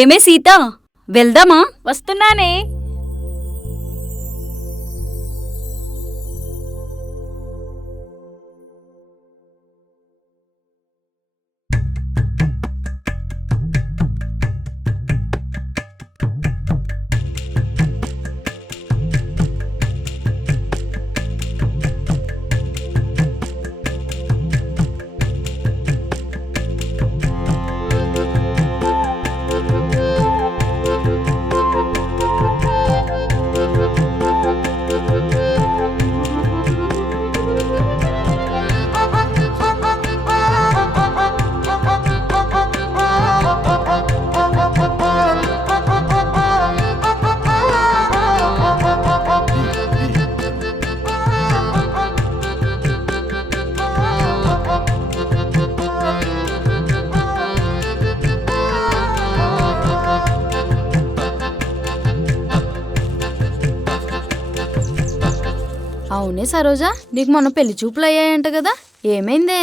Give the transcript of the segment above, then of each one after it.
ఏమే సీత, వెళ్దామా? వస్తున్నానే. అవునే సరోజా, నీకు మొన్న పెళ్లి చూపులు అయ్యాయంట కదా, ఏమైందే?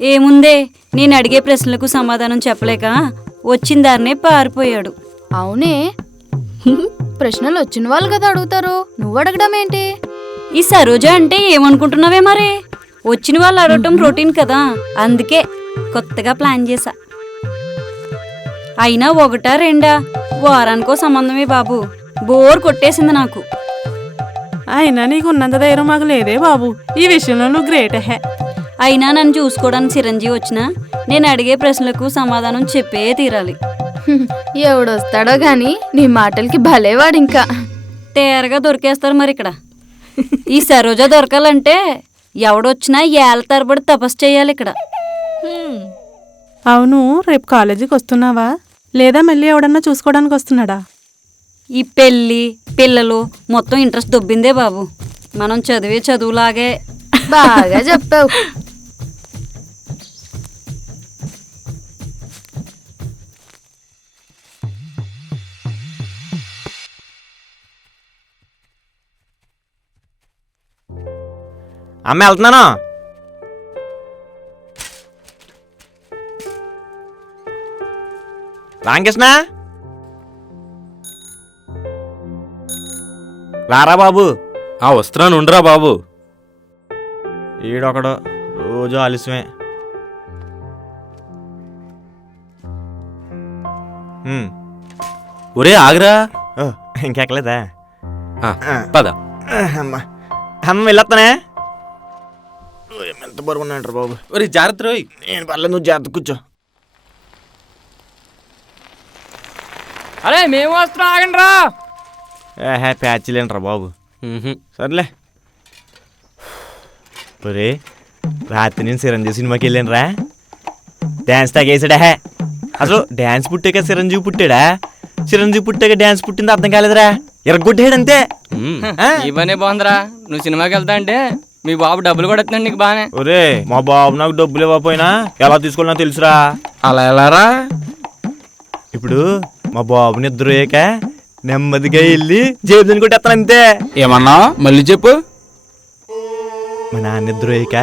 ఏముందే, నేను అడిగే ప్రశ్నలకు సమాధానం చెప్పలేక వచ్చిన దారినే పారిపోయాడు. అవునే, ప్రశ్నలు వచ్చిన వాళ్ళు కదా అడుగుతారు, నువ్వు అడగడం ఏంటి? ఈ సరోజ అంటే ఏమనుకుంటున్నావే? మరి వచ్చిన వాళ్ళు అడగటం రొటీన్ కదా, అందుకే కొత్తగా ప్లాన్ చేశా. అయినా ఒకటా రెండా, వారానికో సంబంధమే బాబు. బోర్ కొట్టేసింది నాకు. అయినా నీకు ఉన్నంత ధైర్యం మాకు లేదే బాబు, ఈ విషయంలో నువ్వు గ్రేట్ హే. అయినా నన్ను చూసుకోవడానికి చిరంజీవి వచ్చినా నేను అడిగే ప్రశ్నలకు సమాధానం చెప్పే తీరాలి. ఎవడొస్తాడో గాని నీ మాటలకి భలేవాడు. ఇంకా తేరగా దొరికేస్తారు మరి ఇక్కడ. ఈ సరోజ దొరకాలంటే ఎవడొచ్చినా ఏళ్ళ తరబడి తపస్సు చేయాలి ఇక్కడ. అవును, రేపు కాలేజీకి వస్తున్నావా లేదా మళ్ళీ ఎవడన్నా చూసుకోవడానికి వస్తున్నాడా? ఈ పెళ్ళి పిల్లలు మొత్తం ఇంట్రెస్ట్ దొబ్బిందే బాబు. మనం చదివే చదువులాగే. బాగా చెప్పావు. అమ్మ వెళ్తున్నాను. రామకృష్ణ రారా బాబు. వస్తున్నాను, ఉండరా బాబు. ఈడొకడు రోజు ఆలస్యమే. ఒరే ఆగరా. ఇంకెక్కలేదా? పద. అమ్మ వెళ్ళొస్తానే. ఎంత బరువు ఉన్నాయంటారు బాబు. ఒరే జాగ్రత్త రోయ్. నేను పర్లేదు, నువ్వు జాగ్రత్త కూర్చో. అరే మేము వస్తున్నా, ఆగండి రా. ప్యాచ్లేంట్రా బాబు. సర్లే. ఒరే రాత్రి నేను చిరంజీవి సినిమాకి వెళ్ళాను రా. డ్యాన్స్ తాగేసాడా? అసలు డ్యాన్స్ పుట్టాక చిరంజీవి పుట్టాడా? చిరంజీవి పుట్టాక డ్యాన్స్ పుట్టింది అర్థం కాలేదురా. ఎరగొట్టాడు అంతే. ఈ పనే బాగుందిరా. నువ్వు సినిమాకి వెళ్తా అంటే మీ బాబు డబ్బులు కూడా ఎత్తున్నాడు నీకు బానే. ఒరే మా బాబు నాకు డబ్బులు ఇవ్వకపోయినా ఎలా తీసుకోవాలో తెలుసురా. అలా ఎలారా? ఇప్పుడు మా బాబు నిద్రపోయాక నెమ్మదిగా వెళ్ళి జేబుని కొట్టేస్తాను అంతే. ఏమన్నా మళ్ళీ చెప్పు. మా నాన్న నిద్రపోయాక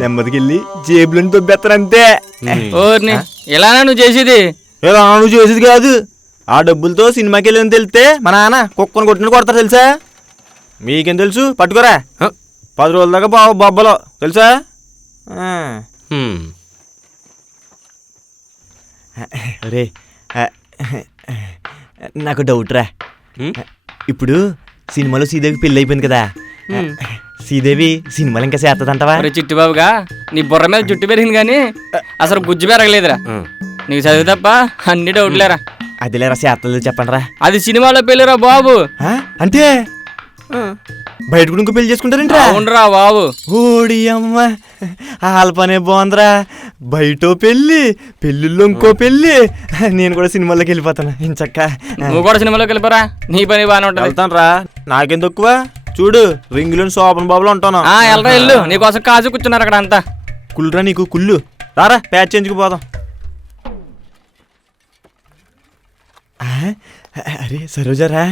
నెమ్మదిగా వెళ్ళి జేబులని దొబ్బేస్తాను అంతే. ఓర్ని ఇలానా నువ్వు చేసేది? ఏదో నువ్వు చేసేది కాదు. ఆ డబ్బులతో సినిమాకి వెళ్ళని తెలితే మా నాన్న కుక్కను కొట్టినట్టు కొడతారు తెలుసా. మీకేం తెలుసు? పట్టుకోరా. 10 రోజుల దాకా బాబు బొబ్బలో తెలుసా. రే నాకు డౌట్ రా. ఇప్పుడు సినిమాలో శ్రీదేవి పెళ్ళి అయిపోయింది కదా, శ్రీదేవి సినిమాలు ఇంకా చేస్తుందంటావా? చిట్టుబాబుగా నీ బుర్ర మీద జుట్టు పెరిగింది కానీ అసలు గుజ్జు పెరగలేదురా. నీకు చదువు తప్ప అన్ని డౌట్లేరా. అదిలేరా చేస్తలేదు చెప్పండి రా. అది సినిమాలో పెళ్ళిరా బాబు. అంటే బయట కూడా ఇంకో పెళ్లి చేసుకుంటారంట. అవునరా బాబు. ఓడి అమ్మ, వాళ్ళ పనే బాగుందిరా. బయట పెళ్ళి, పెళ్ళిళ్ళు ఇంకో పెళ్ళి. నేను కూడా సినిమాలోకి వెళ్ళిపోతాను ఇంచక్క. నువ్వు కూడా సినిమాలోకి వెళ్ళిపోరా, నీ పని బాగానే ఉంటుంది. వెళ్తాను రా. నాకేం తక్కువ. చూడు రింగులోని శోభన్ బాబులో ఉంటాను. వెళ్ళరా వెళ్ళు, నీకోసం కాజు కూర్చున్నారు అక్కడ అంతా. కుళ్ళురా నీకు కుళ్ళు. రారా ప్యాచ్ చేయించుకుపోదాం. అరే సరోజారా,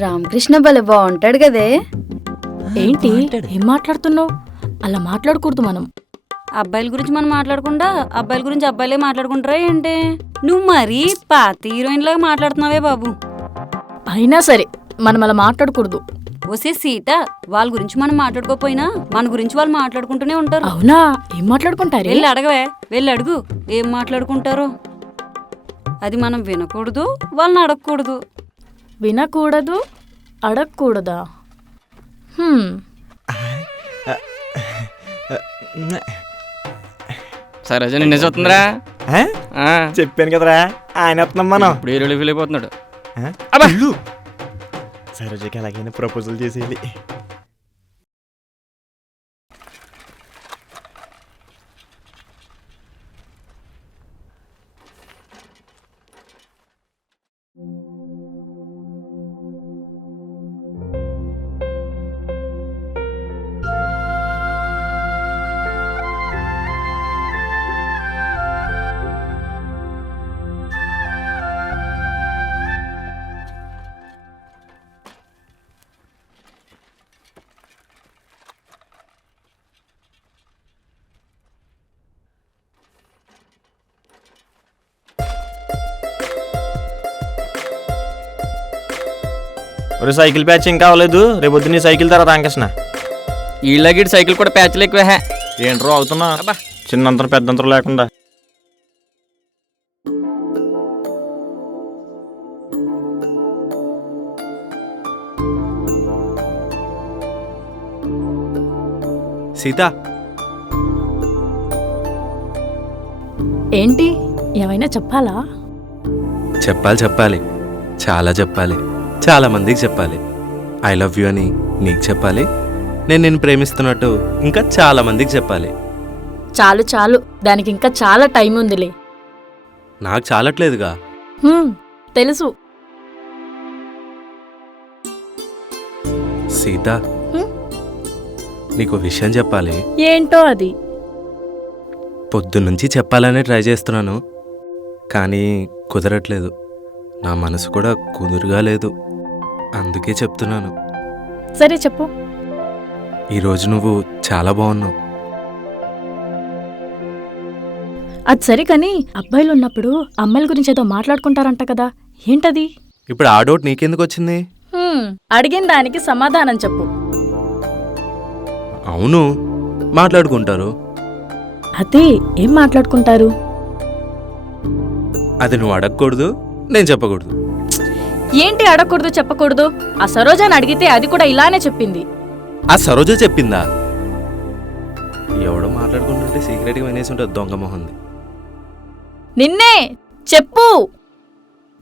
రామకృష్ణ భలే బాగుంటాడు కదే. ఏంటి ఏం మాట్లాడుతున్నావు? అలా మాట్లాడకూడదు మనం. అబ్బాయిల గురించి మనం మాట్లాడకుండా అబ్బాయిల గురించి అబ్బాయిలే మాట్లాడుకుంటారా ఏంటి? నువ్వు మరీ పాత హీరోయిన్ లాగా మాట్లాడుతున్నావే బాబు. అయినా సరే మనం అలా మాట్లాడకూడదు. వసే సీత, వాళ్ళ గురించి మనం మాట్లాడుకోపోయినా మన గురించి వాళ్ళు మాట్లాడుకుంటూనే ఉంటారు. అవునా? ఏం మాట్లాడుకుంటారు? వెళ్ళి అడగవే, వెళ్ళి అడుగు ఏం మాట్లాడుకుంటారో. అది మనం వినకూడదు, వాళ్ళని అడగకూడదు. వినకూడదు, అడగకూడదా? సరోజ నిన్నే చూస్తుందిరా. చెప్పాను కదరా, ఆయన వస్తున్నాం మనం. ఇప్పుడు హీరోలు ఫీల్ అయిపోతున్నాడు. సరోజకి ఎలాగైనా ప్రపోజల్ చేసేయాలి. ఒక సైకిల్ ప్యాచ్ ఇంకా అవ్వలేదు, రేపొద్దు నీ సైకిల్ తర్వాత అంకృష్ణ. వీళ్ళకి సైకిల్ కూడా ప్యాచ్లు ఎక్కువ. ఏంట్రో అవుతున్నా చిన్నంతరం పెద్దంతరం లేకుండా. సీత, ఏంటి? ఏమైనా చెప్పాలా? చెప్పాలి, చాలా చెప్పాలి, చాలా మందికి చెప్పాలి. ఐ లవ్ యూ అని నీకు చెప్పాలి, నేను నిన్ను ప్రేమిస్తున్నట్టు ఇంకా చాలా మందికి చెప్పాలి. చాలు చాలు, దానికి ఇంకా చాలా టైం ఉందిలే. నాకు చాలట్లేదుగా. తెలుసు. సీత, నీకు విషయం చెప్పాలి. ఏంటో అది? పొద్దున్నుంచి చెప్పాలనే ట్రై చేస్తున్నాను, కానీ కుదరట్లేదు. నా మనసు కూడా కుదురుగా లేదు, అందుకే చెప్తున్నాను. సరే చెప్పు. ఈరోజు నువ్వు చాలా బాగున్నావు. అది సరే కానీ అబ్బాయిలు ఉన్నప్పుడు అమ్మాయిల గురించి ఏదో మాట్లాడుకుంటారంట కదా, ఏంటది? ఇప్పుడు ఆ డౌట్ నీకెందుకు వచ్చింది? అడిగిన దానికి సమాధానం చెప్పు. అవును, మాట్లాడుకుంటారు. అదే, ఏం మాట్లాడుకుంటారు? అది నువ్వు అడగకూడదు, నేను చెప్పకూడదు. ఏంటి అడగకూడదు చెప్పకూడదు? ఆ సరోజాని అడిగితే అది కూడా ఇలానే చెప్పింది. ఆ సరోజ చెప్పిందా? ఎవడో మాట్లాడుకుంటుంటే సీక్రెట్గా వినేసి ఉంటుంది దొంగ మొహంది. నిన్నే చెప్పు.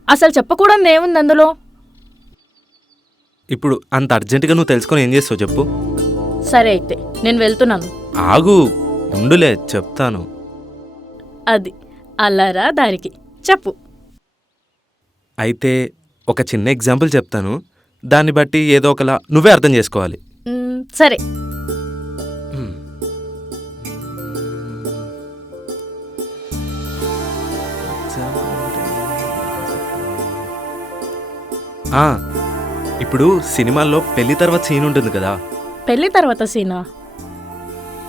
అసలు చెప్పకూడదు ఏముంది అందులో? ఇప్పుడు అంత అర్జెంటుగా నువ్వు తెలుసుకొని ఏం చేస్తావు చెప్పు. సరే అయితే నేను వెళ్తున్నాను. ఆగు, ఉండులే, చెప్తాను. అది అల్లారా దారికి చెప్పు. అయితే ఒక చిన్న ఎగ్జాంపుల్ చెప్తాను, దాన్ని బట్టి ఏదో ఒకలా నువ్వే అర్థం చేసుకోవాలి. సరే. ఇప్పుడు సినిమాల్లో పెళ్లి తర్వాత సీన్ ఉంటుంది కదా. పెళ్లి తర్వాత సీనా?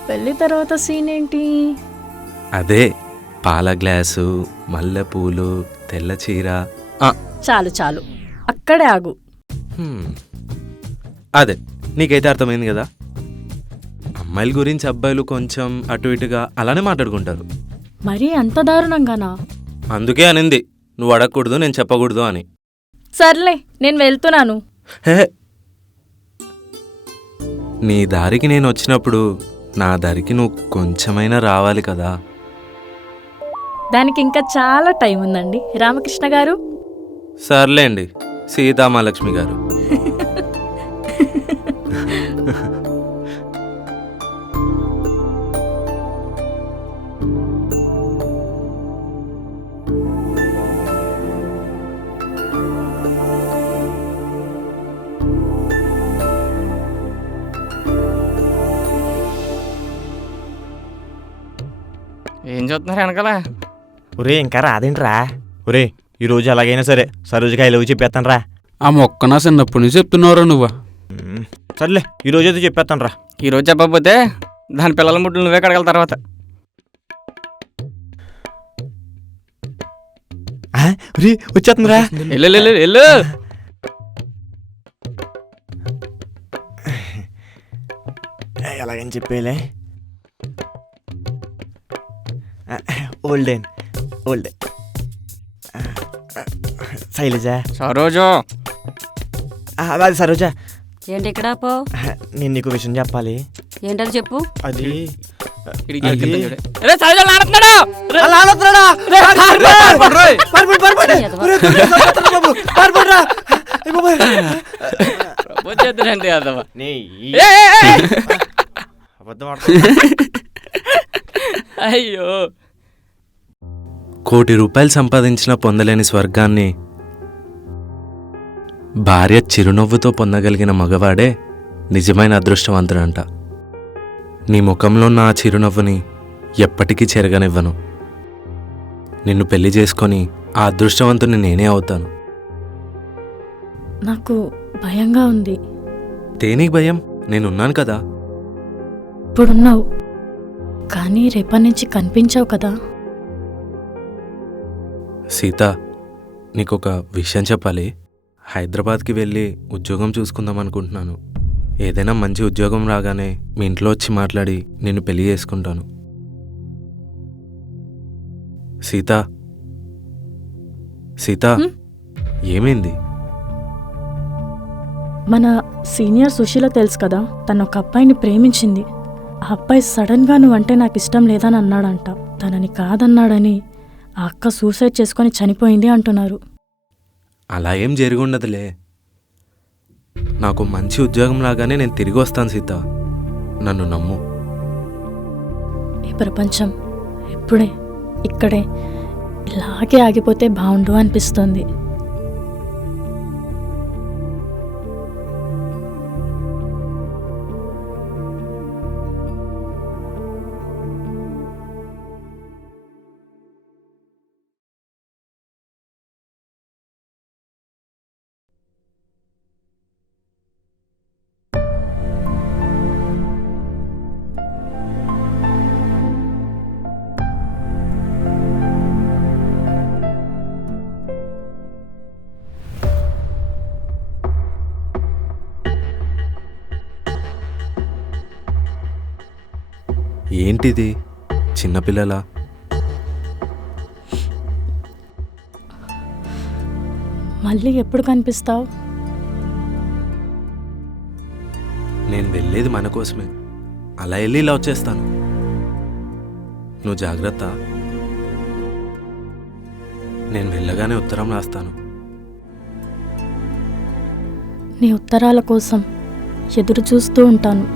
పెళ్లి తర్వాత సీన్ ఏంటి? అదే పాల గ్లాసు, మల్లెపూలు, తెల్ల చీర. చాలు చాలు, అక్కడే ఆగు. అదే, నీకైతే అర్థమైంది కదా. అమ్మాయిల గురించి అబ్బాయిలు కొంచెం అటు ఇటుగా అలానే మాట్లాడుకుంటారు. మరీ అంత దారుణంగానా? అందుకే అనింది నువ్వు అడగకూడదు, నేను చెప్పకూడదు అని. సర్లే, నేను వెళ్తున్నాను. హే, నీ దారికి నేను వచ్చినప్పుడు నా దారికి నువ్వు కొంచెమైనా రావాలి కదా. దానికి ఇంకా చాలా టైం ఉందండి రామకృష్ణ గారు. సర్లేండి సీతామహాలక్ష్మి గారు. ఏం చూస్తున్నారు వెనకాల? ఒరే ఇంకా రాదేంట్రా? ఒరే ఈరోజు ఎలాగైనా సరే సరోజకి ఐ లవ్ చెప్పేస్తాను రా. ఆ మొక్క నా చిన్నప్పటి నుంచి చెప్తున్నావురా నువ్వా? సర్లే ఈరోజు అయితే చెప్పేస్తాను రా. ఈరోజు చెప్పకపోతే దాని పిల్లల ముట్లు నువ్వే కడగల తర్వాత. రీ వచ్చేస్తుందిరా. వెళ్ళు వెళ్ళు, వెళ్ళు. ఎలాగని చెప్పేలే. ఓల్డెన్ ఓల్డెన్ శైలజ. సరోజు అది సరోజ, ఏంటి ఇక్కడ పో? నేను నీకు విషయం చెప్పాలి. ఏంటని చెప్పు. అది ఇడికి ఎక్కిద్దాం చూడు. రే, సరోజు ఆడుతున్నాడు. రే, అలా ఆలోచనరా? రోయ్. ప్రపోజ్ చేద్దానండి అదవా. అయ్యో, ₹1,00,00,000 సంపాదించినా పొందలేని స్వర్గాన్ని భార్య చిరునవ్వుతో పొందగలిగిన మగవాడే నిజమైన అదృష్టవంతుడంట. నీ ముఖంలో ఉన్న ఆ చిరునవ్వుని ఎప్పటికీ చెరగనివ్వను. నిన్ను పెళ్లి చేసుకొని ఆ అదృష్టవంతుని నేనే అవుతాను. నాకు భయంగా ఉంది. దేనికి భయం? నేనున్నాను కదా. ఇప్పుడున్నావు, కానీ రేపటి నుంచి కనిపించావు కదా. సీత, నీకొక విషయం చెప్పాలి. హైదరాబాద్కి వెళ్ళి ఉద్యోగం చూసుకుందాం అనుకుంటున్నాను. ఏదైనా మంచి ఉద్యోగం రాగానే మీ ఇంట్లో వచ్చి మాట్లాడి నిన్ను పెళ్లి చేసుకుంటాను. సీత, సీత, ఏమైంది? మన సీనియర్ సుశీల తెలుసు కదా, తను ఒక అబ్బాయిని ప్రేమించింది. ఆ అబ్బాయి సడన్గా నువ్వంటే నాకు ఇష్టం లేదని అన్నాడంట. తనని కాదన్నాడని ఆ అక్క సూసైడ్ చేసుకొని చనిపోయింది అంటున్నారు. అలా ఏం జరిగి ఉండదులే. నాకు మంచి ఉద్యోగం రాగానే నేను తిరిగి వస్తాను సీత, నన్ను నమ్ము. ఈ ప్రపంచం ఇప్పుడే ఇక్కడే ఇలాగే ఆగిపోతే బాగుండు అనిపిస్తుంది. ఏంటిది చిన్నపిల్లలా? మళ్ళీ ఎప్పుడు కనిపిస్తావు? నేను వెళ్ళేది మన కోసమే. అలా వెళ్ళి ఇలా వచ్చేస్తాను. నువ్వు జాగ్రత్త. నేను వెళ్ళగానే ఉత్తరం రాస్తాను. నీ ఉత్తరాల కోసం ఎదురు చూస్తూ ఉంటాను.